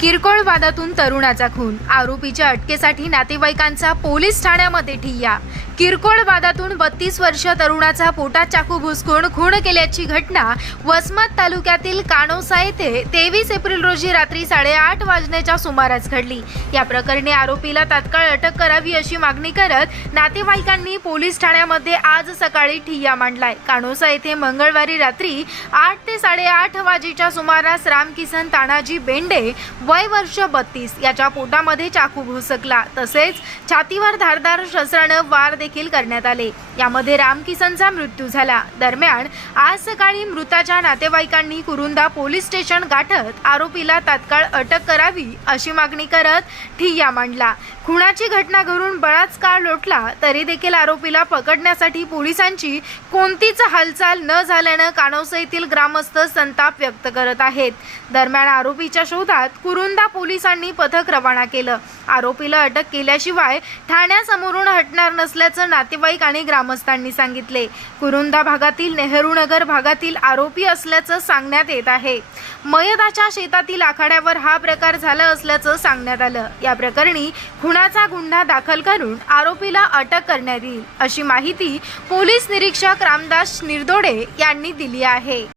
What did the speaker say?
किरकोळ वादातून तरुणाचा खून. आरोपीच्या अटकेसाठी नातेवाईकांचा पोलीस ठाण्यामध्ये ठिय्या. किरकोळ वादातून बत्तीस वर्ष तरुणाचा पोटात चाकू भुसकून खून केल्याची घटना वसमत तालुक्यातील कानोसा येथे तेवीस एप्रिल रोजी रात्री साडेआठ वाजण्याच्या सुमारास घडली. या प्रकरणी आरोपीला तात्काळ अटक करावी अशी मागणी करत नातेवाईकांनी पोलीस ठाण्यामध्ये आज सकाळी ठिय्या मांडलाय. कानोसा येथे मंगळवारी रात्री आठ ते साडेआठ वाजेच्या सुमारास रामकिसन तानाजी बेंडे वय वर्ष बत्तीस याच्या पोटामध्ये चाकू भुसकला तसेच छातीवर धारदार शस्त्रानं वार देखील करण्यात आले. यामध्ये रामकिसनचा मृत्यू झाला. दरम्यान आज सकाळी मृताच्या नातेवाईकांनी कुरुंदा पोलीस स्टेशन गाठत आरोपीला तात्काळ अटक करावी अशी मागणी करत ठिय्या मांडला. खुनाची घटना घडून बराच काळ लोटला तरी देखील आरोपीला पकडण्यासाठी पोलिसांची कोणतीच हालचाल न झाल्यानं कानौसा येथील ग्रामस्थ संताप व्यक्त करत आहेत. दरम्यान आरोपीच्या शोधात कुरुंदा पोलिसांनी पथक रवाना केलं. आरोपीला अटक केल्याशिवाय ठाण्यासमोरून हटणार नसल्याचं नातेवाईक आणि ग्रामस्थांनी सांगितले. कुरुंदा भागातील नेहरूनगर भागातील आरोपी असल्याचं सांगण्यात येत आहे. मयदाच्या शेतातील आखाड्यावर हा प्रकार झाला असल्याचं सांगण्यात आलं. या प्रकरणी खुनाचा गुन्हा दाखल करून आरोपीला अटक करण्यात येईल अशी माहिती पोलीस निरीक्षक रामदास निर्दोडे यांनी दिली आहे.